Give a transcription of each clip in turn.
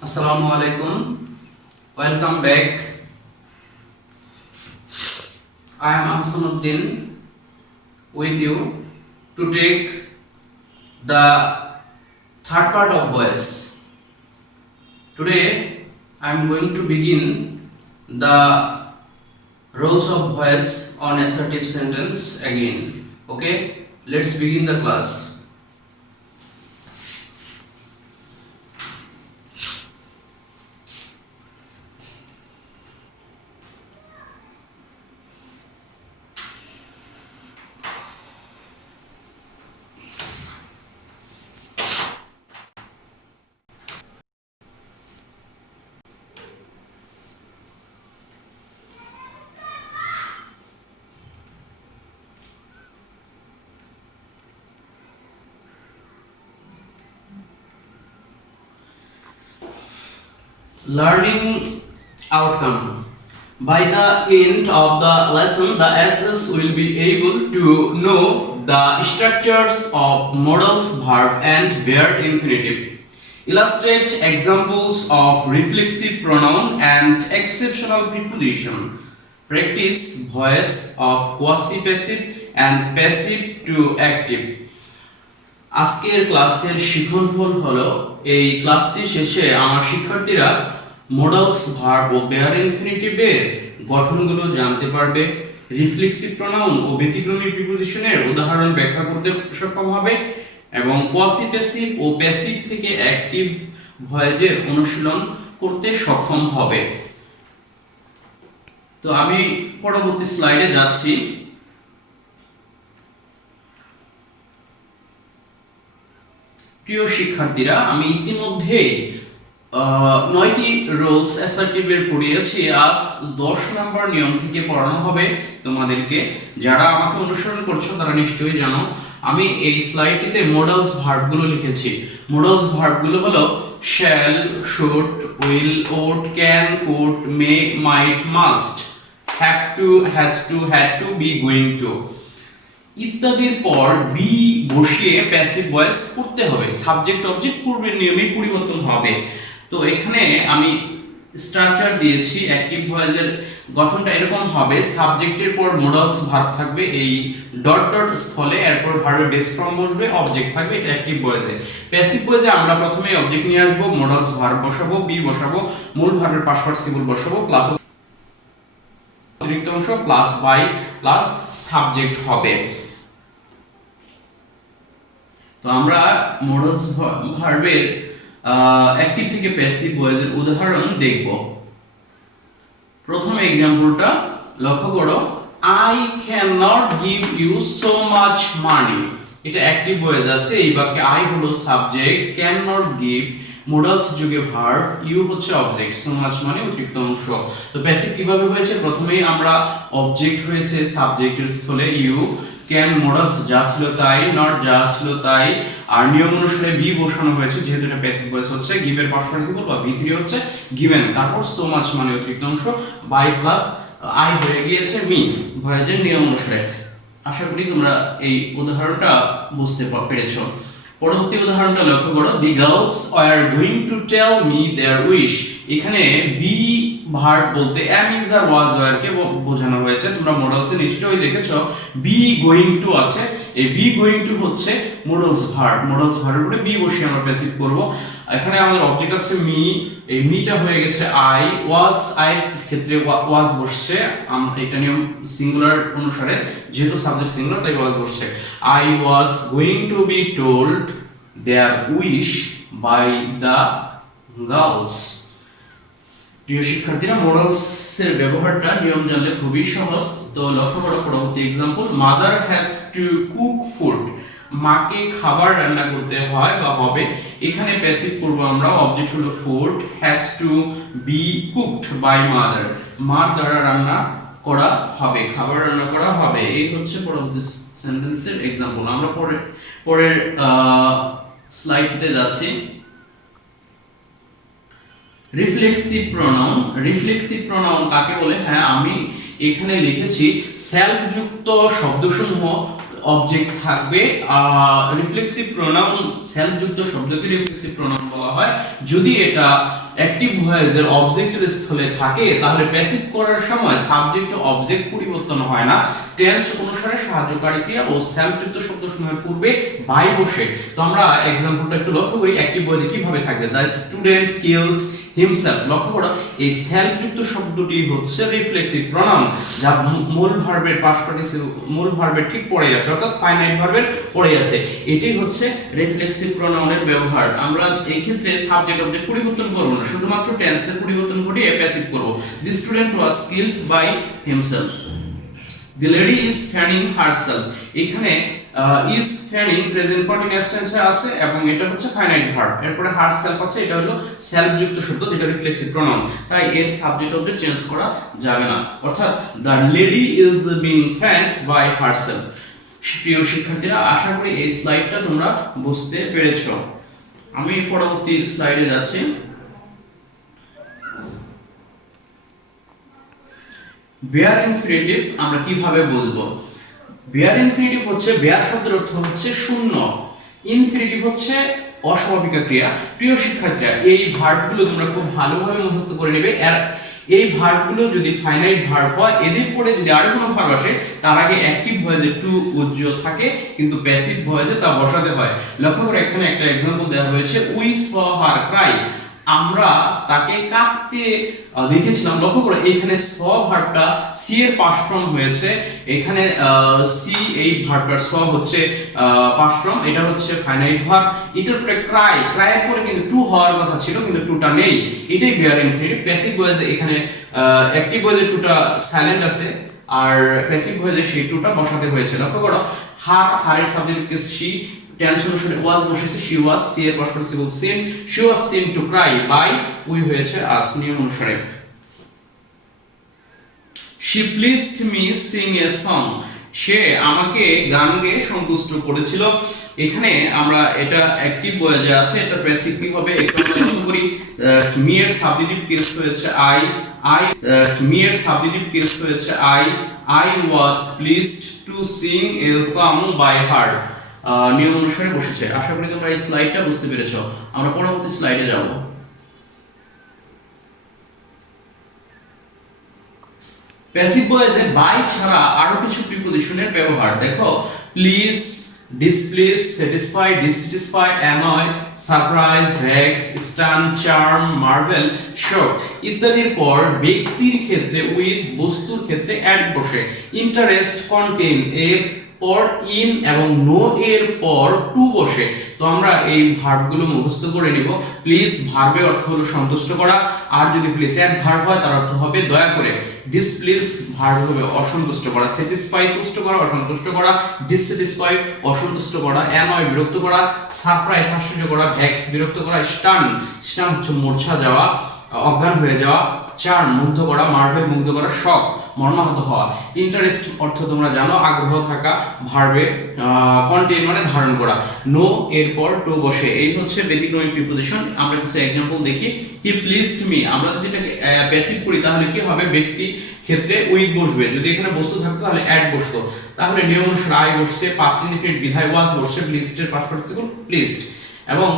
Assalamu alaikum. Welcome back. I am Hasanuddin with you to take the third part of voice. Today I am going to begin the roles of voice on assertive sentence again. Okay, let's begin the class. Learning outcome. By the end of the lesson, the SS will be able to know the structures of modals, verb and bare infinitive. Illustrate examples of reflexive pronoun and exceptional preposition. Practice voice of quasi-passive and passive to active. আজকের ক্লাসের শিক্ষণফল হলো এই ক্লাসটি শেষে আমার শিক্ষার্থীরা modals verb ও bear ইনফিনিটিভের গঠনগুলো জানতে পারবে, রিফ্লেক্সিভ প্রোনাউন ও ব্যতিক্রমী প্রিপোজিশনের উদাহরণ ব্যাখ্যা করতে সক্ষম হবে এবং পসিভ প্যাসিভ ও প্যাসিভ থেকে অ্যাক্টিভ ভয়েসের অনুশীলন করতে সক্ষম হবে। তো আমি পরবর্তী স্লাইডে যাচ্ছি। প্রিয় শিক্ষার্থীরা, আমি ইতিমধ্যে 9টি রোলস অ্যাসার্টিভের পড়িয়েছি। আজ 10 নম্বর নিয়ম থেকে পড়ানো হবে তোমাদেরকে। যারা আমাকে অনুসরণ করছো তারা নিশ্চয়ই জানো। আমি এই স্লাইডটিতে মডালস ভার্বগুলো লিখেছি। মডালস ভার্বগুলো হলো shall, should, will, would, can, could, may, might, must, have to, has to, had to, be, going to ইত্যাদির পর বি বসিয়ে প্যাসিভ ভয়েস করতে হবে। সাবজেক্ট অবজেক্ট পূর্বের নিয়মে পরিবর্তন হবে। তো এখানে আমি স্ট্রাকচার দিয়েছি। অ্যাক্টিভ ভয়েসের গঠনটা এরকম হবে, সাবজেক্টের পর মডালস ভার্ব থাকবে এই ডট ডট স্থলে, এরপর ভার্বের বেস ফর্ম বসবে, অবজেক্ট থাকবে, এটা অ্যাক্টিভ ভয়েসে। প্যাসিভ ভয়েসে আমরা প্রথমে অবজেক্ট নিয়ে আসবো, মডালস ভার্ব বসাবো, বি বসাবো, মূল ভার্বের পাস্ট পার্টিসিপল বসাবো, প্লাস অতিরিক্ত অংশ প্লাস বাই প্লাস সাবজেক্ট হবে। তো আমরা মডালস ভার্বের অ্যাক্টিভ থেকে প্যাসিভ ভয়েসের উদাহরণ দেখব। প্রথম এক্সাম্পলটা লক্ষ্য করো, I can not give you so much money. এটা অ্যাক্টিভ ভয়েস আছে। এই বাক্যে আই হলো subject, can not give modals যুগে ভার্ব, ইউ হচ্ছে অবজেক্ট, সো মাচ মানে অতিরিক্ত অংশ। তো প্যাসিভ কিভাবে হয়েছে? প্রথমেই আমরা অবজেক্ট হয়েছে সাবজেক্টের স্থলে ইউ, ক্যান মডালস যা ছিল তাই, নট যা ছিল তাই, আর নিয়ম অনুসারে বি বসানো হয়েছে যেহেতু এটা প্যাসিভ ভয়েস হচ্ছে। গিভের পাস্ট পার্টিসিপল বা ভি3 হচ্ছে গিভেন, তারপর সো মাচ মানে অতিরিক্ত অংশ, বাই প্লাস আই হয়ে গিয়েছে মি ভয়েসের নিয়ম অনুসারে। আশা করি তোমরা এই উদাহরণটা বুঝতে পেরেছো। পরবর্তী উদাহরণটা লক্ষ্য করো, the girls are going to tell me their wish. এখানে বি ভার্ব বলতে am is are was were কে বোঝানো হয়েছে। তোমরা মডালসে নিশ্চয়ই দেখেছো বি গোয়িং টু আছে। এই বি গোয়িং টু হচ্ছে মডালস ভার্ব। মডালস ভার্বের উপরে বি বসিয়ে আমরা প্যাসিভ করব। এখানে আমাদের অবজেক্ট আছে মি, এই মিটা হয়ে গেছে আই, ওয়াজ আই ক্ষেত্রে ওয়াজ বসছে। এটা নিয়ম সিঙ্গুলার অনুসারে, যেহেতু সাবজেক্ট সিঙ্গুলার তাই ওয়াজ বসছে। I was going to be told their wish by the girls. প্রিয় শিক্ষার্থীরা, মডালসের ব্যবহারটা নিয়ম জানলে খুবই সহজ। তো লক্ষ্য করো পরবর্তী example, mother has to cook food. মাকে খাবার রান্না করতে হয় বা হবে। এখানে প্যাসিভ করব আমরা, অবজেক্ট হলো food, has to be cooked by mother, মার দ্বারা রান্না করা হবে, খাবার রান্না করা হবে। এই হচ্ছে পরবর্তী সেন্টেন্সের এক্সাম্পল। আমরা পরের স্লাইডটিতে যাচ্ছি। Reflexive pronoun. রিফ্লেক্সিভ প্রোনাউন কাকে বলে? হ্যাঁ, আমি এখানে লিখেছি সেলফ যুক্ত শব্দসমূহ অবজেক্ট থাকবে। রিফ্লেক্সিভ প্রোনাউন সেলফ যুক্ত শব্দকে রিফ্লেক্সিভ প্রোনাউন বলা হয়। যদি এটা অ্যাক্টিভ ভয়েসের অবজেক্টের স্থলে থাকে তাহলে প্যাসিভ করার সময় সাবজেক্ট ও অবজেক্ট পরিবর্তন হয় না, টেন্স অনুসারে সাহায্যকারী ক্রিয়া ও সেলফ যুক্ত শব্দসমূহের পূর্বে বাই বসে। তো আমরা एग्जांपलটা একটু লক্ষ্য করি অ্যাক্টিভ ভয়েসে কিভাবে থাকবে। The student killed himself. লক্ষ্য করো এই সেলফ যুক্ত শব্দটি হচ্ছে রিফ্লেক্সিভ প্রোনাউন, যা মূল ভার্বের পাস্ট পার্টিসিপল মূল ভার্বের ঠিক পরে আছে, অর্থাৎ ফাইনাইট ভার্বের পরে আছে। এটাই হচ্ছে রিফ্লেক্সিভ প্রোনাউনের ব্যবহার। আমরা এই ক্ষেত্রে সাবজেক্ট অবজেক্ট পরিবর্তন করব না, শুধুমাত্র টেন্সের পরিবর্তন ঘটিয়ে প্যাসিভ করব। The student was killed by himself. The lady is fanning herself। এখানে is fanning প্রেজেন্ট কন্টিনিউয়াস টেন্সে আছে এবং এটা হচ্ছে ফাইনাইট ভার্ব। এরপরে herself আছে, এটা হলো সেলফ যুক্ত শব্দ যেটা রিফ্লেক্সিভ প্রোনাউন, তাই এর সাবজেক্ট অবজেক্ট চেঞ্জ করা যাবে না। অর্থাৎ the lady is being fanned by herself। প্রিয় শিক্ষার্থীরা, আশা করি এই স্লাইডটা তোমরা বুঝতে পেরেছো। আমি পরবর্তী স্লাইডে যাচ্ছি। বেয়ার ইনফিনিটিভ আমরা কিভাবে বুঝবো? বেয়ার ইনফিনিটিভ হচ্ছে, বেয়ার শব্দের অর্থ হচ্ছে শূন্য, ইনফিনিটিভ হচ্ছে অস্বাভাবিক ক্রিয়া। প্রিয় শিক্ষার্থীরা, এই ভার্বগুলো তোমরা খুব ভালোভাবে মুখস্থ করে নেবে। আর এই ভার্বগুলো যদি ফাইনাইট ভার্ব হয়, এদের পরে যদি আরো কোনো ভার্ব আসে তার আগে অ্যাক্টিভ ভয়েসে টু উজ্জ্বল থাকে, কিন্তু প্যাসিভ ভয়েসে তা বসাতে হয়। লক্ষ্য করে এখানে একটা एग्जांपल দেওয়া হয়েছে, উই স হার ক্রাই। আমরা তাকে কাঁদতে দেখেছিলাম। লক্ষ্য করো এখানে স ভার্বটা সি এর পাস্ট ফর্ম হয়েছে। এখানে সি এই ভার্বটার স হচ্ছে পাস্ট ফর্ম, এটা হচ্ছে ফাইনাইট ভার্ব। এটার পরে ক্রাই, ক্রাইয়ের পরে কিন্তু টু হওয়ার কথা ছিল কিন্তু টুটা নেই, এটাই বেয়ার ইনফিনিটিভ। প্যাসিভ ভয়েসে এখানে অ্যাক্টিভ ভয়েসে টুটা সাইলেন্ট আছে আর প্যাসিভ ভয়েসে সেই টুটা বসাতে হয়েছে। লক্ষ্য করো হারের সাবজেক্ট কেস শি, টেন্স অনুসারে ওয়াজ বসেছে, she was, সি এর past participle seen, she was seen to cry by, we হয়েছে as, নিয়ম অনুসারে। she pleased me sing a song। সে আমাকে গান গেয়ে সন্তুষ্ট করেছিল। এখানে আমরা এটা অ্যাক্টিভ ভয়েসে আছে, এটা প্যাসিভ কি হবে একটু লক্ষ্য করি। মি এর সাবজেক্টিভ কেস হয়েছে আই, মি এর সাবজেক্টিভ কেস হয়েছে I was pleased to sing a song by her। নিয়ম অনুসারে বসেছে। আশা করি তোমরা এই স্লাইডটা বুঝতে পেরেছো। আমরা পরবর্তী স্লাইডে যাব। প্যাসিভ ভয়েসে বাই ছাড়া আরো কিছু প্রিপজিশনের ব্যবহার দেখো। Please, displease, satisfy, dissatisfy, annoy, surprise, vex, stun, charm, marvel, shock ইত্যাদির পর ব্যক্তির ক্ষেত্রে উইথ, বস্তুর ক্ষেত্রে অ্যাড বসে। ইন্টারেস্ট, কন্টেন এর পর ইন এবং নো এর পর টু বসে। তো আমরা এই ভার্বগুলো মুখস্থ করে নিব। প্লিজ ভার্বের অর্থ হলো সন্তুষ্ট করা, আর যদি প্লিজ অ্যাড ভার্ব হয় তার অর্থ হবে দয়া করে। ডিসপ্লিজ ভার্ব হবে অসন্তুষ্ট করা, স্যাটিসফাই তুষ্ট করা, অসন্তুষ্ট করা, ডিসস্যাটিসফাই অসন্তুষ্ট করা, অ্যানয় বিরক্ত করা, সারপ্রাইজ আশ্চর্য করা, ভেক্স বিরক্ত করা, স্টান হচ্ছে মূর্ছা যাওয়া, অজ্ঞান হয়ে যাওয়া, চার্ম মুগ্ধ করা, মার্ভেল মুগ্ধ করা, শক মর্মাহত হওয়া। ইন্টারেস্ট অর্থ তোমরা জানো আগ্রহ থাকা, ভার্বে কন্টেইন মানে ধারণ করা, নো এরপর টু বসে। এই হচ্ছে ব্যতিক্রমী প্রিপজিশন। আমরা কিছু एग्जांपल দেখি। হি প্লিজড মি, আমরা যদি এটাকে প্যাসিভ করি তাহলে কি হবে? ব্যক্তি ক্ষেত্রে উইথ বসবে, যদি এখানে বস্তু থাকতো তাহলে অ্যাড বসতো। তাহলে নিয়ম অনুসারে আই বসছে, পাস্ট ইনডিফিনিট বিধায় ওয়াজ বসছে, প্লিজড এর পাস্ট পার্টিসিপল প্লিজড, এবং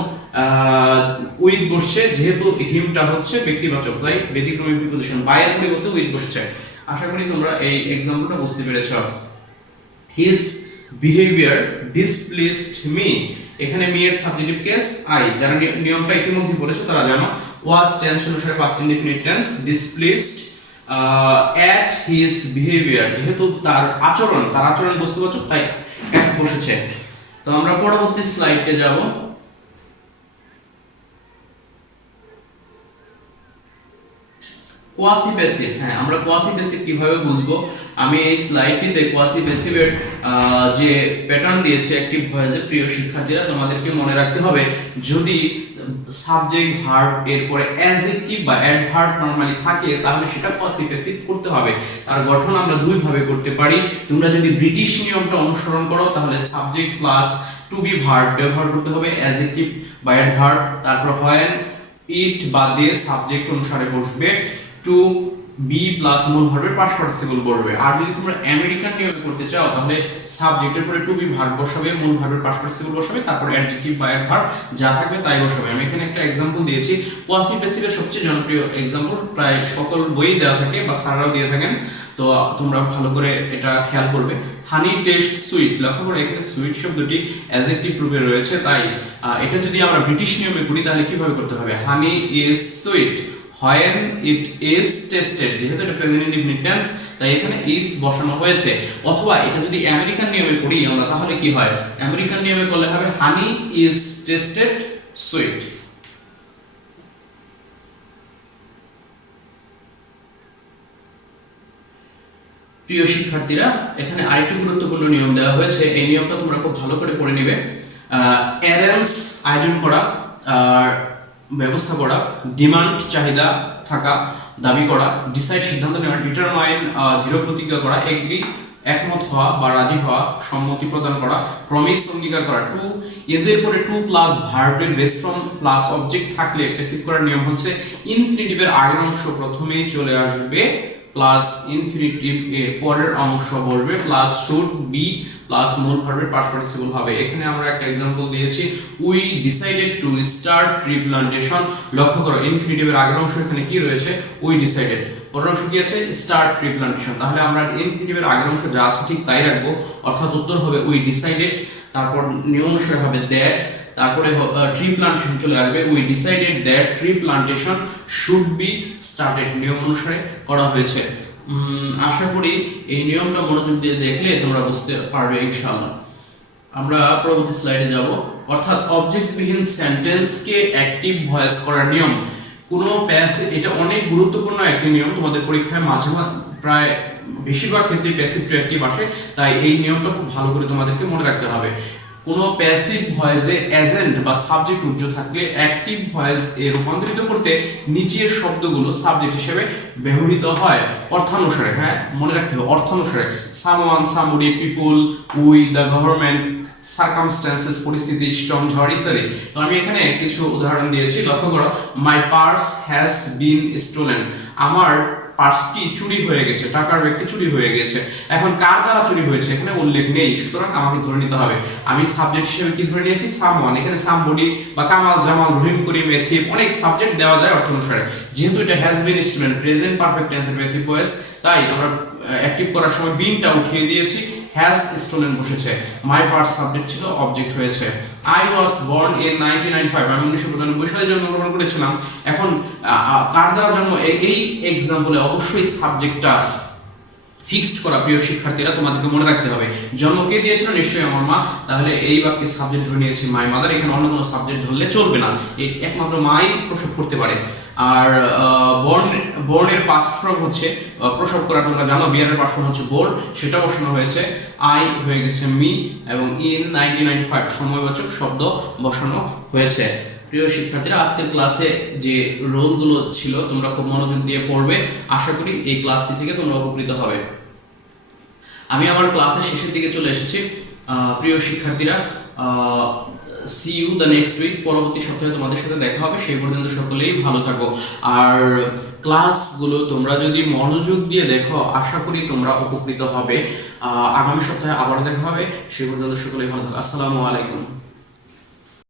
উইথ বসছে যেহেতু হিমটা হচ্ছে ব্যক্তিবাচক, তাই ব্যতিক্রমী প্রিপজিশন বাইয়ের পরিবর্তে উইথ বসছে। আশা করি তোমরা এই एग्जांपलটা বুঝতে পেরেছো। হিজ বিহেভিয়ার ডিসপ্লিজড মি, এখানে মি এর সাবজেক্টিভ কেস আই, যারা নিয়মটা ইতিমধ্যে পড়েছো তারা জানো। ওয়াজ টেন্স অনুসারে past indefinite tense, displeased at his behaviour, যেহেতু তার আচরণ বস্তুবাচক তাই অ্যাট বসেছে। তো আমরা পরবর্তী স্লাইডে যাব। কোয়াসি প্যাসিভ, হ্যাঁ আমরা কোয়াসি প্যাসিভ কিভাবে বুঝবো? আমি এই স্লাইডটিতে কোয়াসি প্যাসিভের যে প্যাটার্ন দিয়েছি অ্যাক্টিভ ভয়েসে, প্রিয় শিক্ষার্থীরা তোমাদেরকে মনে রাখতে হবে যদি সাবজেক্ট ভার্ব এরপরে অ্যাডজেক্টিভ বা অ্যাডভার্ব নরমালি থাকে তাহলে সেটা কোয়াসি প্যাসিভ করতে হবে। তার গঠন আমরা দুই ভাবে করতে পারি। তোমরা যদি ব্রিটিশ নিয়মটা অনুসরণ করো তাহলে subject plus to be verb ব্যবহার করতে হবে, অ্যাডজেক্টিভ বা অ্যাডভার্ব, তারপর হয় ইট বা দে সাবজেক্ট অনুসারে বসবে, টু বি প্লাস মূল ভার্বের পাস্ট পার্টিসিপল বসবে। আর যদি তোমরা আমেরিকান নিয়মে করতে চাও তাহলে সাবজেক্টের পরে টু বি ভার্ব বসাবে, মূল ভার্বের পাস্ট পার্টিসিপল বসাবে, তারপর অ্যাডজেক্টিভ বা অ্যাডভার্ব যা থাকবে তাই বসাবে। আমি এখানে একটা एग्जांपल দিয়েছি, পসিভ প্যাসিভের সবচেয়ে জনপ্রিয় एग्जांपल, প্রায় সকল বইয়ে দেওয়া থাকে বা স্যাররাও দিয়ে থাকেন, তো তোমরা ভালো করে এটা খেয়াল করবে। হানি টেস্ট সুইট, লক্ষ্য করো এখানে সুইট শব্দটি অ্যাডজেক্টিভ রূপে রয়েছে, তাই এটা যদি আমরা ব্রিটিশ নিয়মে করি তাহলে কিভাবে করতে হবে? হানি is sweet when it is tasted, যেহেতু এটা প্রেজেন্ট ইনডিফিনিট টেন্স তাই এখানে is বসানো হয়েছে। অথবা এটা যদি আমেরিকান নিয়মে করি আমরা তাহলে কি হয়? আমেরিকান নিয়মে করলে হবে হানি is tasted sweet। প্রিয় শিক্ষার্থীরা, এখানে আরেকটি গুরুত্বপূর্ণ নিয়ম দেওয়া হয়েছে, এই নিয়মটা তোমরা খুব ভালো করে পড়ে নেবে। অ্যারেঞ্জ আয়োজন করা, আর ব্যবস্থা করা, ডিমান্ড চাহিদা থাকা, দাবি করা, ডিসাইড সিদ্ধান্ত নেওয়া, ডিটারমাইন দৃঢ় প্রতিজ্ঞা করা, এগ্রি একমত হওয়া বা রাজি হওয়া, সম্মতি প্রদান করা, প্রমিস অঙ্গীকার করা। টু এদের পরে টু প্লাস ভার্বের বেস ফর্ম প্লাস অবজেক্ট থাকলে প্যাসিভ করার নিয়ম হচ্ছে ইনফিনিটিভের আগের অংশ প্রথমেই চলে আসবে প্লাস ইনফিনিটিভ এর পরের অংশ বলবে প্লাস শুড বি প্লাস মূল ভার্বের পাস্ট পার্টিসিপল হবে। এখানে আমরা একটা एग्जांपल দিয়েছি, we decided to start tree plantation. লক্ষ্য করো ইনফিনিটিভের আগের অংশ এখানে কি রয়েছে? উই ডিসাইডেড, পরের অংশ কি আছে? Start tree plantation. তাহলে আমরা ইনফিনিটিভের আগের অংশ যা আছে ঠিক তাই রাখবো, অর্থাৎ উত্তর হবে উই ডিসাইডেড, তারপর নিয়ম অনুসারে হবে দ্যাট, তারপরে ট্রি প্লান্টেশন চলে আসবে, we decided that tree plantation should be started, নিয়ম অনুসারে করা হয়েছে। আশা করি এই নিয়মটা মনোযোগ দিয়ে দেখলে তোমরা বুঝতে পারবে ইনশাআল্লাহ। আমরা পরবর্তী স্লাইডে যাব, অর্থাৎ অবজেক্টবিহীন সেন্টেন্সকে অ্যাক্টিভ ভয়েস করার নিয়ম। কোনো প্যাসিভ, এটা অনেক গুরুত্বপূর্ণ একটি নিয়ম, তোমাদের পরীক্ষায় মাঝে মাঝে প্রায় বেশিরভাগ ক্ষেত্রে প্যাসিভ টু অ্যাক্টিভ আসে, তাই এই নিয়মটা খুব ভালো করে তোমাদেরকে মনে রাখতে হবে। কোনো প্যাসিভ ভয়েসে এজেন্ট বা সাবজেক্ট উজ্জ্ব থাকলে অ্যাক্টিভ ভয়েস এ রূপান্তরিত করতে নিচের শব্দগুলো সাবজেক্ট হিসেবে ব্যবহৃত হয় অর্থানুসারে। হ্যাঁ, মনে রাখতে হবে অর্থানুসারে। Someone, somebody, people, we, the government, circumstances পরিস্থিতি, স্টর্ম, ঝড় ইত্যাদি। তো আমি এখানে কিছু উদাহরণ দিয়েছি, লক্ষ্য করো। My purse has been stolen, আমার পার্সটি চুরি হয়ে গেছে, টাকার ব্যাগটি চুরি হয়ে গেছে। এখন কার দ্বারা চুরি হয়েছে এখানে উল্লেখ নেই, সুতরাং আমাকে ধরে নিতে হবে। আমি সাবজেক্ট হিসেবে কি ধরে নিয়েছি? সামওয়ান। এখানে সামবডি বা কামাল, জামাল, রহিম, করিম, এথিব অনেক সাবজেক্ট দেওয়া যায় অর্থ অনুসারে। যেহেতু এটা has been student present perfect টেন্সের প্যাসিভ ভয়েস, তাই আমরা অ্যাক্টিভ করার সময় বিনটা উঠিয়ে দিয়েছি, হ্যাজ স্টোলেন বসেছে। মাই পার্স সাবজেক্ট ছিল, অবজেক্ট হয়েছে। I was born in 1995, আমি 1995 সালে জন্মগ্রহণ করেছিলাম। এখন কার দ্বারা জন্ম, এই एग्जांपले অবশ্যই সাবজেক্টটা ফিক্সড করা। প্রিয় শিক্ষার্থীরা, তোমাদেরকে মনে রাখতে হবে জন্ম কে দিয়েছিল? নিশ্চয়ই আমার মা। তাহলে এই বাক্যে সাবজেক্ট ধরে নিয়েছি মাই মাদার, এখানে অন্য কোনো সাবজেক্ট ধরলে চলবে না, একমাত্র মাই প্রসব করতে পারে। আর বর্নের পাস্ট ফর্ম হচ্ছে প্রসব করা, তোমরা জানো। বিয়ারের পাস্ট ফর্ম হচ্ছে বোর, সেটা বসানো হয়েছে। আই হয়ে গেছে মি, এবং ইন 1995 সময়বাচক শব্দ বসানো হয়েছে। প্রিয় শিক্ষার্থীরা, আজকের ক্লাসে যে রোলগুলো ছিল তোমরা খুব মনোযোগ দিয়ে পড়বে, আশা করি এই ক্লাসটি থেকে তোমরা উপকৃত হবে। আমি আমার ক্লাসের শেষের দিকে চলে এসেছি। প্রিয় শিক্ষার্থীরা, see you the next week, পরবর্তী সপ্তাহে তোমাদের সাথে দেখা হবে। সেই পর্যন্ত সকলেই ভালো থাকো। আর ক্লাসগুলো তোমরা যদি মনোযোগ দিয়ে দেখো আশা করি তোমরা উপকৃত হবে। আগামী সপ্তাহে আবার দেখা হবে। সেই পর্যন্ত সকলেই ভালো থাকো। আসসালামু আলাইকুম।